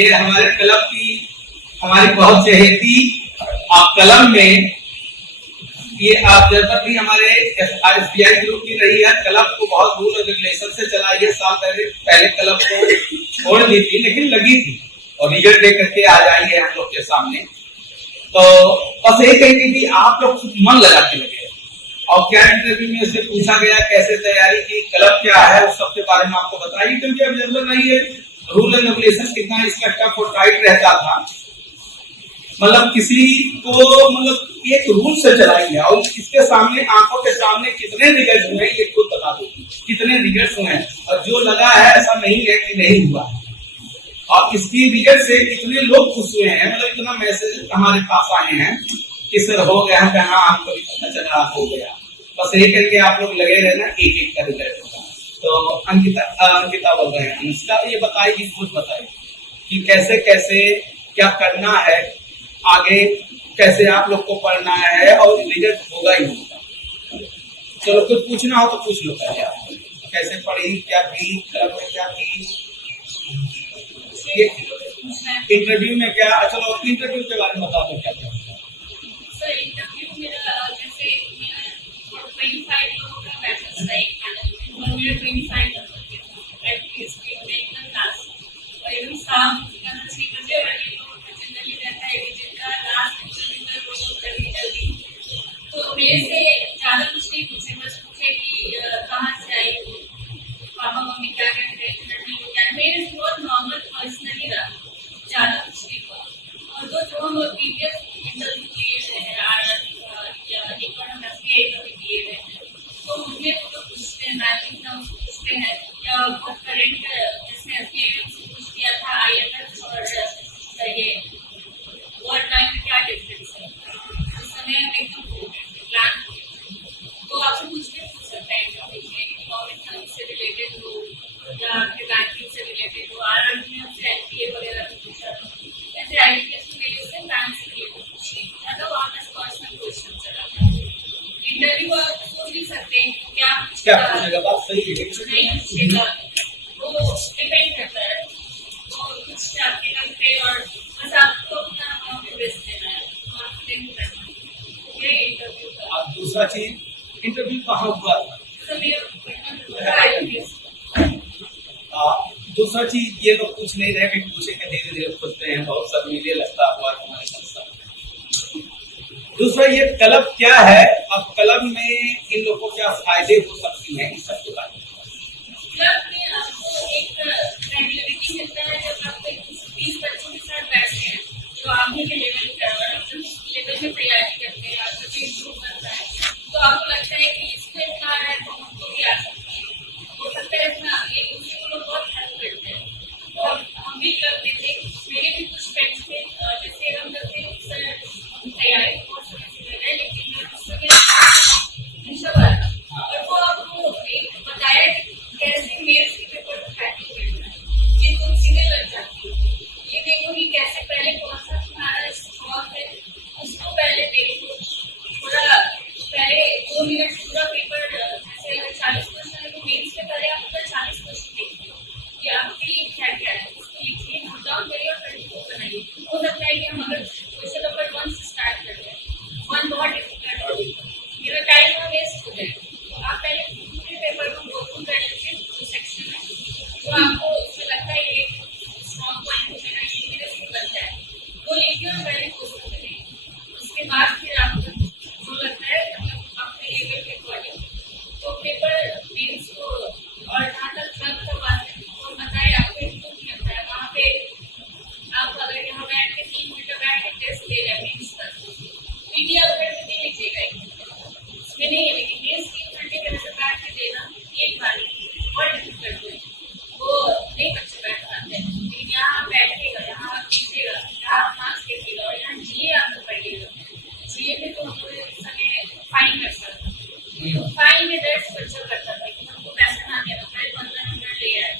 ये हमारे क्लब की हमारी बहुत चहेती कलम में ये आप जब तक भी हमारे SBI ग्रुप की रही है, क्लब को बहुत रूल और रेगुलेशन से चलाई है। साल पहले क्लब को छोड़ दी थी, लेकिन लगी थी और रिजल्ट दे करके आ जाएंगे हम लोग के सामने। तो बस यही कहेंगे कि आप लोग मन लगा के लगे। और क्या इंटरव्यू में उससे पूछा गया कैसे तैयारी की, क्लब क्या है, उस सब के बारे में आपको बताइए, क्योंकि अब जरूरत नहीं है रूल एंड रेगुलेशन कितना इसका टफ और टाइट रहता था। मतलब किसी को मतलब एक रूल से चलाई है और इसके सामने आंखों के सामने कितने रिजल्ट हुए ये खुद बता दो, कितने रिजल्ट हुए हैं। और जो लगा है ऐसा नहीं है कि नहीं हुआ है। और इसकी रिजल्ट से कितने लोग खुश हुए हैं, मतलब इतना मैसेज हमारे पास आए हैं कि सर हो गया, कहा हमको भी पता चला हो गया। बस यही करके आप लोग लगे रहना, एक एक का रिजल्ट होगा। तो अंकिता बोल रहे हैं, अनुष्का ये बताएगी, खुद बताएगी कि कैसे कैसे क्या करना है आगे, कैसे आप लोग को पढ़ना है और रिजल्ट होगा ही होगा। चलो कुछ पूछना हो तो पूछ लो पहले आप, कैसे पढ़ी, क्या की, क्लब में क्या की, इंटरव्यू में क्या। चलो इंटरव्यू के बारे में बता दो क्या क्या होता है। सर इंटरव्यू मेरा जैसे 25 लोगों का बैचलर्स था एक पैनल और मेरा 25 नंबर के था एटलीस्ट मेडिकल क्लास। और एकदम शाम का 6 बजे वाली जनरली रहता है कि जिनका लास्ट इंटरव्यू वो जल्दी तो मेरे से ज़्यादा कुछ नहीं पूछे, बस पूछे कि कहाँ से आई हो, पापा मम्मी क्या करते हैं, क्या है। मेरे से बहुत नॉर्मल पर्सनली रहा, ज़्यादा कुछ नहीं हुआ। और जो हम लोग प्रीवियस इंटरव्यू किए हैं या इकोनॉमिक्स के कभी किए हैं तो मुझे वो लोग पूछते हैं, मैथ पूछते हैं या करेंट जैसे पूछ किया था IMF और ये वर्ल्ड लाइन में क्या डिफरेंस है, उस समय एकदम प्लान तो आपसे पूछ सकते हैं इकोनॉमिक्स से रिलेटेड हो या बैंकिंग से रिलेटेड हो। RRB में हमसे LPA वगैरह भी पूछा था, ऐसे IELTS के लिए से बैंक से रिलेटेड पूछिए, मतलब ऑनर्स पर्सनल क्वेश्चन चला। इंटरव्यू आप सोच नहीं सकते क्या पूछेगा, बात सही है, नहीं पूछेगा, वो डिपेंड करता है। तो कुछ आपके मन पे और बस आपको अपना बेस्ट देना है, मार्केटिंग करना है, ये इंटरव्यू का। अब दूसरा चीज इंटरव्यू कहाँ हुआ था? दूसरा चीज ये लोग पूछ नहीं रहे कि पूछेंगे, धीरे धीरे पूछते हैं, बहुत सब मीडिया लगता हुआ हमारे साथ। दूसरा ये क्लब क्या है, अब क्लब में इन लोगों को क्या फायदे हो सकती हैं, इस सब के बारे में। क्लब में आपको एक रेगुलरिटी मिलता है, जब आप 20 बच्चों के साथ बैठते हैं जो आगे के लेवल में तैयारी करते हैं, आपका इम्प्रूव करता है, तो आपको लगता है कि इसमें इतना है तो हमको भी आ सकता है, हो सकता है इतना एक दूसरे को लोग बहुत हेल्प करते हैं। और हम भी क्लब में थे, मेरे भी कुछ फ्रेंड्स थे, जैसे हम करते तैयारी बहुत समय से कर रहे हैं, लेकिन उस समय और वो आपको बताया कि कैसे मेल्स के पेपर को हैंडल करना है, ये तुम सीधे लग जाती हो, ये देखो कि कैसे पहले कौन सा तुम्हारा स्ट्रॉन्ग है उसको पहले देखो, पूरा पहले 2 मिनट पूरा पेपर जैसे 40 क्वेश्चन है तो मेल्स में पहले आप पूरा 40 क्वेश्चन देखिए कि आपके लिए क्या क्या है, उसको लिखिए, नोट डाउन करिए और फिर उसको बनाइए। हो सकता है कि हम अगर क्वेश्चन नंबर 1 से स्टार्ट करते हैं, 1 बहुत डिफिकल्ट हो, मेरा टाइम वेस्ट हो जाए, तो आप पहले पूरे पेपर को गो थ्रू कर लीजिए उस सेक्शन में, तो आपको उसमें लगता है ये स्ट्रॉन्ग पॉइंट हो मेरा, ये मेरे से लगता है, वो लिखिए और पहले क्वेश्चन करिए, उसके बाद फिर आपको जो लगता है अपने लेवल के अकॉर्डिंग तो पेपर मेंस को। और जहाँ तक क्लब का बात है तो बताए आपको इम्प्रूव करता है, वहाँ पे आप अगर यहाँ बैठ के 3 घंटे बैठ के टेस्ट दे रहे हैं मेंस का, पीडीएफ वगैरह में नहीं लिखिएगा, इसमें नहीं है, लेकिन मेंस 3 घंटे के अंदर बैठ के देना एक बार बहुत डिफिकल्ट है, वो नहीं बच्चे बैठ पाते हैं। लेकिन यहाँ बैठेगा, यहाँ कीजिएगा, यहाँ मार्क्स देखिएगा और यहाँ जीए आप पढ़िएगा, जीए में तो हम लोग इस समय फाइन कर सकते हैं, फाइन में 10 बच्चा करता था कि हमको पैसा ना देना पड़े, 15 मिनट ले आए,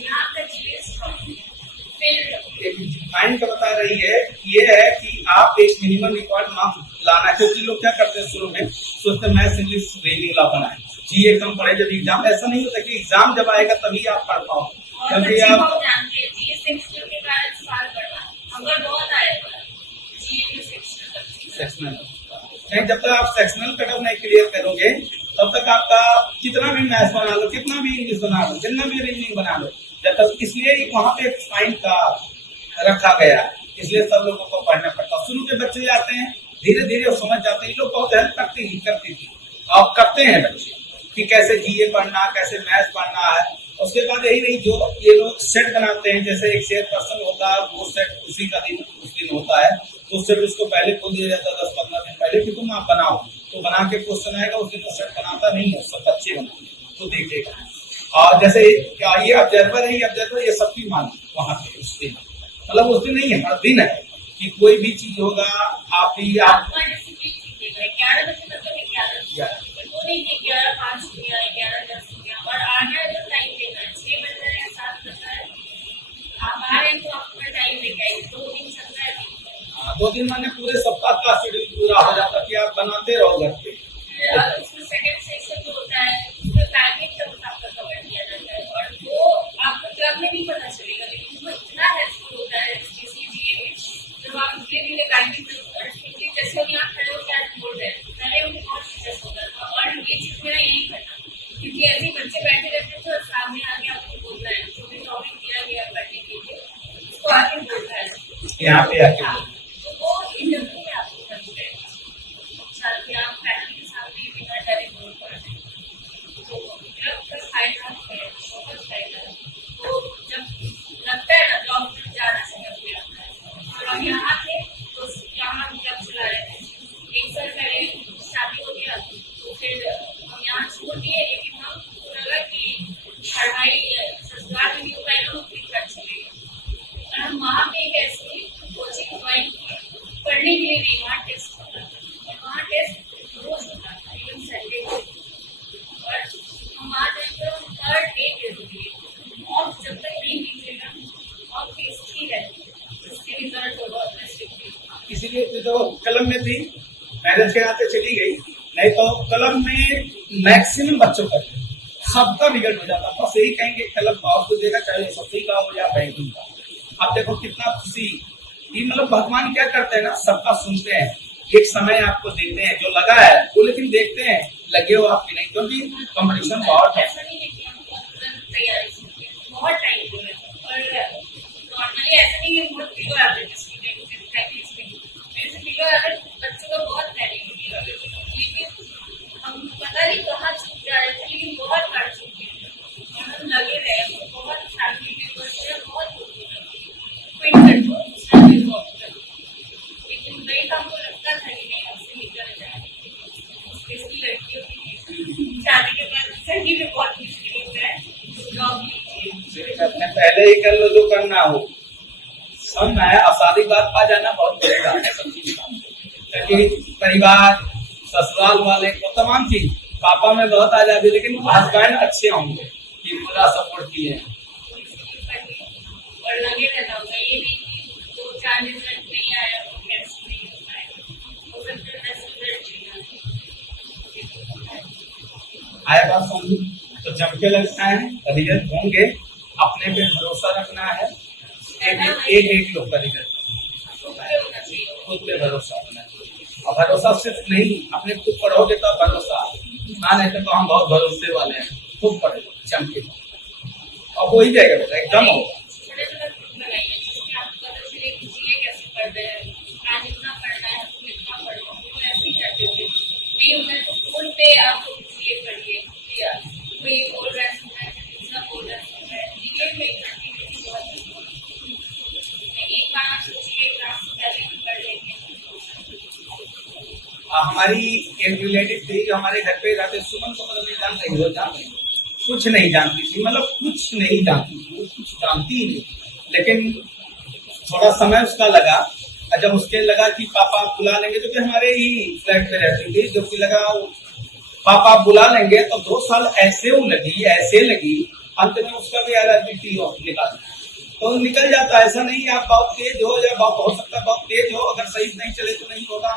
यहाँ का जीए स्ट्रॉन्ग है। फिर फाइन का बता रही है ये है कि आप एक मिनिमम रिकॉर्ड मार्क्स लाना, क्योंकि लोग क्या करते हैं शुरू में सोचते हैं मैथ्स इंग्लिश रीडिंग ला बनाए, जीए कम पढ़े, जब एग्जाम ऐसा नहीं होता कि एग्जाम जब आएगा तभी आप पढ़ पाओ, क्योंकि आप जानते हैं जीए सेमेस्टर के कारण नहीं, जब तक आप सेक्शनल कट ऑफ नहीं क्लियर करोगे तब तक आपका कितना भी मैथ्स बना लो, कितना भी इंग्लिश बना लो, जितना भी रीजनिंग बना लो, जब तक, इसलिए वहां पे साइन का रखा गया, इसलिए सब लोगों को पढ़ना पड़ता है। शुरू के बच्चे जाते हैं, धीरे धीरे वो समझ जाते हैं। ये लोग बहुत हेल्प करती थी और करते हैं बच्चे कि कैसे जीए पढ़ना, कैसे मैथ्स पढ़ना है। उसके बाद यही नहीं, जो ये लोग सेट बनाते हैं, जैसे एक शेयर पर्सन होता है, वो सेट उसी का दिन उस दिन होता है, तो सेट उसको पहले खोल दिया जाता है 10-15 दिन पहले कि तुम आप बनाओ, तो बना के क्वेश्चन आएगा। उस दिन तो सेट बनाता नहीं है, सब बच्चे बनाते तो देखेगा। और जैसे ये ऑब्जर्वर है, ये ऑब्जर्वर ये सबकी मान वहां पे उस दिन, मतलब उस दिन नहीं है, हर दिन है कि कोई भी चीज होगा आप ही आप 11 बजे तक 11 वो नहीं कि 11:05 हो गया, 11:10 हो गया, और आना है तो टाइम देना है, 6 बज रहे हैं, 7 बज रहे हैं, आप आ रहे हैं तो अपना टाइम लेके आइए। 2 दिन चलता है, 2 दिन मैंने पूरे सप्ताह का शेड्यूल पूरा हो जाता कि आप बनाते रहो घर पे। उसमें सेकंड सेक्शन जो होता है उसमें पैकेज का आपका कवर किया जाता है, और वो आपको क्लब में नहीं पता चलेगा, लेकिन वो इतना हेल्पफुल होता है जीए में। जब आप धीरे धीरे बैंकिंग जैसे हम यहाँ खड़े होकर आज बोल रहे हैं, पहले उन्हें बहुत स्ट्रेस होता था, और ये चीज मेरा यही करना, क्योंकि ऐसे बच्चे बैठे रहते थे और सामने आके आपको बोलना है, जो भी टॉपिक दिया गया पढ़ने के लिए उसको आके बोलना है, यहाँ पे आके वो इंटरव्यू में आपको करते हैं, साथ ही आप फैमिली के सामने बिना डरे बोल पा रहे हैं, तो मेरा फायदा है, बहुत फायदा है। तो जब लगता है ना जॉब ज्यादा समझ में आता है, और हम यहाँ थे तो यहाँ हम जब चला रहे थे, 1 साल पहले शादी हो गया, तो फिर हम यहाँ छोड़ दिए, लेकिन हमको लगा कि पढ़ाई ससुराल में नहीं हो पाएगा, नौकरी कर चलेगा, और हम वहाँ पे एक ऐसी कोचिंग ज्वाइन की पढ़ने के लिए नहीं, वहाँ टेस्ट होता था, और वहाँ टेस्ट रोज होता था, इवन संडे को, और हम वहाँ जाकर हर डे टेस्ट दिए, और जब तक नहीं निकलेगा और टेस्ट ही रहती है, उसके रिजल्ट होगा अपने स्ट्रिक्टली। इसीलिए जो कलम में थी मैरिज के नाते चली गई, नहीं तो कलम में मैक्सिमम बच्चों का सबका रिजल्ट हो जाता। बस यही कहेंगे कलम बहुत तो देगा, चाहे सफी का हो या बैंकिंग का। अब देखो कितना खुशी, ये मतलब भगवान क्या करते हैं ना, सबका सुनते हैं, एक समय आपको देते हैं जो लगा है वो, लेकिन देखते हैं लगे हो आपकी नहीं, क्योंकि कंपटीशन बहुत है। ऐसा नहीं है कि हमको तुरंत तैयारी चाहिए, बहुत टाइम देना है, और नॉर्मली ऐसा नहीं है बहुत बिलो एवरेज स्टूडेंट मेरे बिलो एवरेज बच्चों का बहुत पहले बिलो एवरेज, लेकिन हम पता नहीं कहाँ चूक जा रहे थे, लेकिन बहुत बार चूक गए, और हम लगे रहे, बहुत फैमिली मेंबर्स है, बहुत क्विट कर दो, दूसरा भी जॉब कर दो, लेकिन नहीं तो हमको लगता था कि नहीं हमसे निकल जाए, स्पेशली लड़कियों की शादी के बाद सही में बहुत मुश्किल होता है, जॉब लीजिए, पहले ही कर लो जो करना हो, समझ में आया। और शादी बाद पा जाना बहुत बड़ी बात है सब चीज का, क्योंकि परिवार ससुराल वाले को तमाम चीज पापा में बहुत आ जाती है, लेकिन हस्बैंड अच्छे होंगे कि पूरा सपोर्ट किए। और लगे रहता होगा, ये नहीं 2-4 रिजल्ट नहीं आया तो टेस्ट नहीं हो पाएगा, वो सब रिजल्ट आया बात समझू तो जम के लगता है, रिजल्ट होंगे, अपने पे भरोसा रखना है, एक लोग का रिजल्ट खुद पे भरोसा होना चाहिए, और भरोसा सिर्फ नहीं अपने खुद पढ़ोगे तो भरोसा, हाँ नहीं तो हम बहुत भरोसे वाले हैं, खुद पढ़ो जम के, और हो ही जाएगा बेटा, एकदम हो। हमारी एक रिलेटिव थी जो हमारे घर पे रहते, सुमन को मतलब नहीं जानते, वो जानते कुछ नहीं जानती थी, मतलब कुछ नहीं जानती थी, वो कुछ जानती ही नहीं, लेकिन थोड़ा समय उसका लगा, और जब उसके लगा कि पापा बुला लेंगे, जो कि हमारे ही फ्लैट पे रहती थी, जो कि लगा पापा बुला लेंगे, तो 2 साल ऐसे लगी, अंत में उसका भी RRBT निकाल, तो निकल जाता है। ऐसा नहीं आप बहुत तेज हो या बहुत हो सकता है बहुत तेज हो, अगर सही नहीं चले तो नहीं होगा।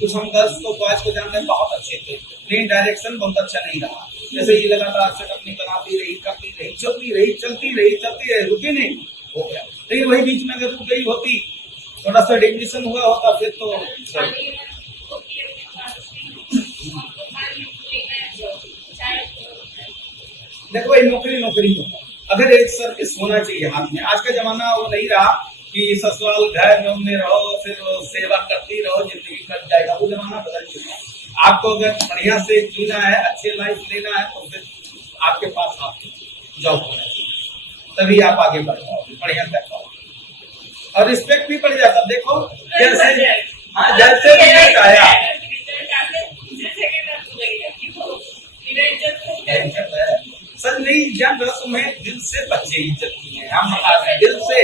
कुछ हम गर्ल्स को बॉयज को जानते हैं बहुत अच्छे थे, लेकिन डायरेक्शन बहुत अच्छा नहीं रहा, जैसे ये लगातार सेटअप नहीं बनाती रही, करती रही, चलती रही, रुकी नहीं, हो गया। लेकिन वही बीच में अगर रुक गई होती, थोड़ा सा डिग्रेशन हुआ होता, फिर तो देखो ये नौकरी नौकरी तो अगर एक सर्विस होना चाहिए हाथ में। आज का जमाना वो नहीं रहा कि ससुराल घर में रहो फिर सेवा करती रहो, जिंदगी कट जाएगा। वो जमाना बदल चुका है। आपको अगर बढ़िया से जीना है, अच्छे लाइफ लेना है, तो फिर आपके पास आपकी जॉब होना चाहिए, तभी आप आगे बढ़ पाओगे, बढ़िया कर पाओगे और रिस्पेक्ट भी बढ़ जाता। देखो जैसे हाँ जैसे रिजल्ट आया सर नहीं जान रहे हो, तुम्हें दिल से बच्चे इज्जत की है, हम बता रहे हैं दिल से।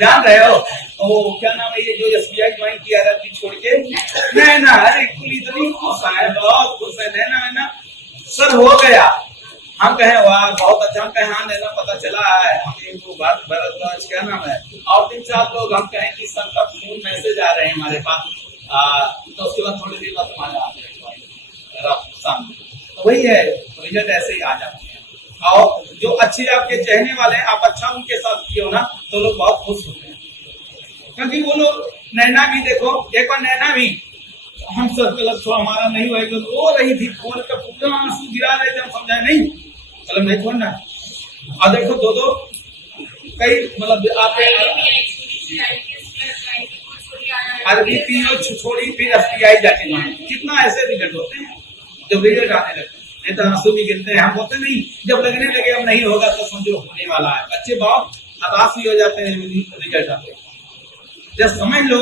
जान रहे हो ओ क्या नाम है ये जो SBI ज्वाइन किया था छोड़ के नैना, अरे कुल इतनी खुश है, बहुत खुश है नैना सर हो गया। हम कहे वाह बहुत अच्छा, हम कहे हाँ नैना पता चला है हमें वो बात भरद्वाज क्या नाम है और 3-4 लोग हम कहें कि सर का फोन मैसेज आ रहे हैं हमारे पास, तो उसके बाद थोड़ी देर बाद तुम्हारा आ जाएगा सामने। तो वही है, रिजल्ट ऐसे ही आ जाते हैं। और जो अच्छे आपके चाहने वाले हैं, आप अच्छा उनके साथ किए हो ना तो लोग बहुत खुश होते हैं, क्योंकि वो लोग नैना भी देखो, एक बार नैना भी हम सब गलत छो हमारा नहीं होएगा रो रही थी, फोन का पूरा आंसू गिरा रहे थे, हम समझाए नहीं मतलब नहीं छोड़ना। और देखो दो कई मतलब आप RBPO छोड़ी फिर SBI जाके मांगे, कितना ऐसे रिजल्ट होते हैं जब रिजल्ट आने लगते हैं, नहीं तो आंसू भी गिरते हैं। हम होते नहीं, जब लगने लगे अब नहीं होगा तो समझो होने वाला है, बच्चे बहुत हताश भी हो जाते हैं रिजल्ट आते। जब समझ लो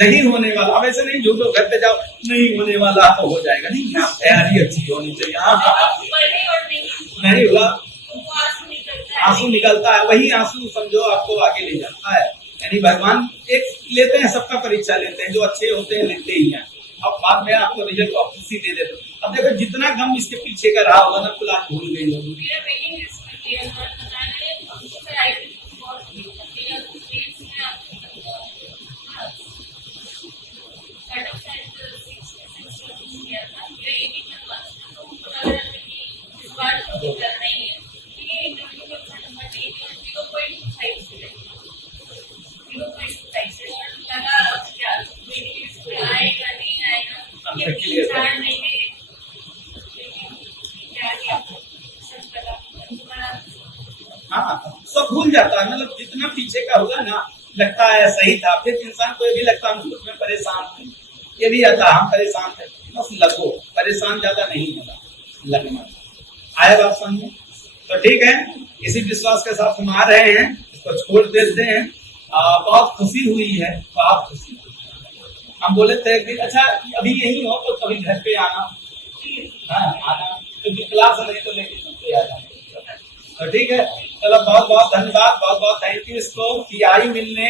नहीं होने वाला, अब ऐसे नहीं झूठो घर पे जाओ नहीं होने वाला तो हो जाएगा, नहीं तैयारी अच्छी होनी चाहिए। नहीं होगा आंसू निकलता है, वही आंसू समझो आपको आगे ले जाता है। यानी भगवान एक लेते हैं, सबका परीक्षा लेते हैं, जो अच्छे होते हैं लेते ही हैं, अब बाद में आपको रिजल्ट को खुशी दे देते। अब देखो जितना गम इसके पीछे का रहा होगा ना क्लास भूल गई होगी। हाँ सब भूल जाता है, मतलब जितना पीछे का होगा ना लगता है सही था, फिर इंसान को ये भी लगता है मैं परेशान हूँ, ये भी आता हम परेशान थे, बस लगो परेशान ज्यादा नहीं होगा, लगना आया बात समझ में। तो ठीक है, इसी विश्वास के साथ हम आ रहे हैं, इसको छोड़ देते हैं। बहुत खुशी हुई है, बहुत खुशी। हम बोले थे कि अच्छा अभी यही हो तो कभी घर पे आना, हाँ आना, क्योंकि क्लास नहीं तो लेके आ जाना। तो ठीक है, चलो बहुत बहुत धन्यवाद, बहुत बहुत थैंक यू इसको कि आई मिलने।